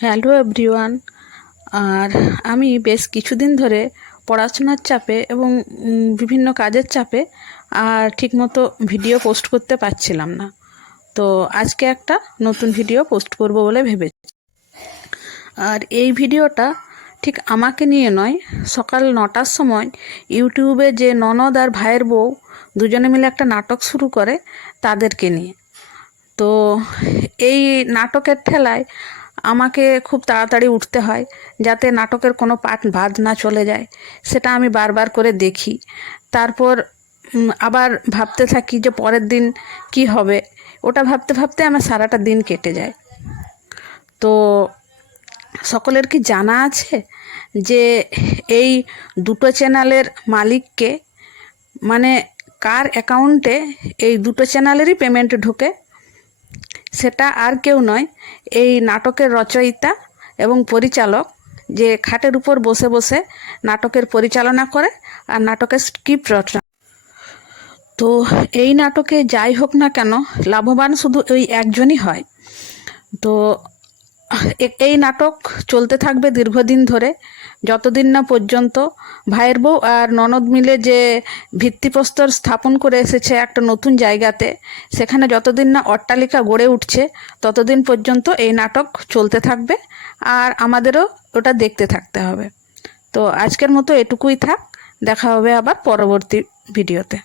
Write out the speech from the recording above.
Hello everyone আর আমি বেশ কিছুদিন ধরে পড়াশোনার চাপে এবং বিভিন্ন কাজের চাপে আর ঠিকমতো ভিডিও পোস্ট করতে পারছিলাম না। তো আজকে একটা নতুন ভিডিও পোস্ট করব বলে ভেবেছি। আর এই ভিডিওটা ঠিক আমাকে নিয়ে নয়, সকাল নটার সময় ইউটিউবে যে ননদ আর ভাইয়ের বউ দুজনে মিলে একটা নাটক শুরু করে তাদেরকে নিয়ে। তো এই নাটকের ঠেলায় আমাকে খুব তাড়াতাড়ি উঠতে হয় যাতে নাটকের কোনো পাঠ বাদ না চলে যায়। সেটা আমি বারবার করে দেখি। তারপর আবার ভাবতে থাকি যে পরের দিন কি হবে। ওটা ভাবতে ভাবতে আমার সারাটা দিন কেটে যায়। তো সকলের কি জানা আছে যে এই দুটো চ্যানেলের মালিককে মানে কার অ্যাকাউন্টে এই দুটো চ্যানেলেরই পেমেন্ট ঢোকে? সেটা আর কেউ নয়, এই নাটকের রচয়িতা এবং পরিচালক যে খাটের উপর বসে বসে নাটকের পরিচালনা করে আর নাটকের স্ক্রিপ্ট রচনা। তো এই নাটকে যাই হোক না কেন, লাভবান শুধু ওই একজনই হয়। তো এই নাটক চলতে থাকবে দীর্ঘদিন ধরে, যতদিন না পর্যন্ত ভাইয়ের বউ আর ননদ মিলে যে ভিত্তিপ্রস্তর স্থাপন করে এসেছে একটা নতুন জায়গাতে, সেখানে যতদিন না অট্টালিকা গড়ে উঠছে, ততদিন পর্যন্ত এই নাটক চলতে থাকবে আর আমাদেরও ওটা দেখতে থাকতে হবে। তো আজকের মতো এটুকুই থাক, দেখা হবে আবার পরবর্তী ভিডিওতে।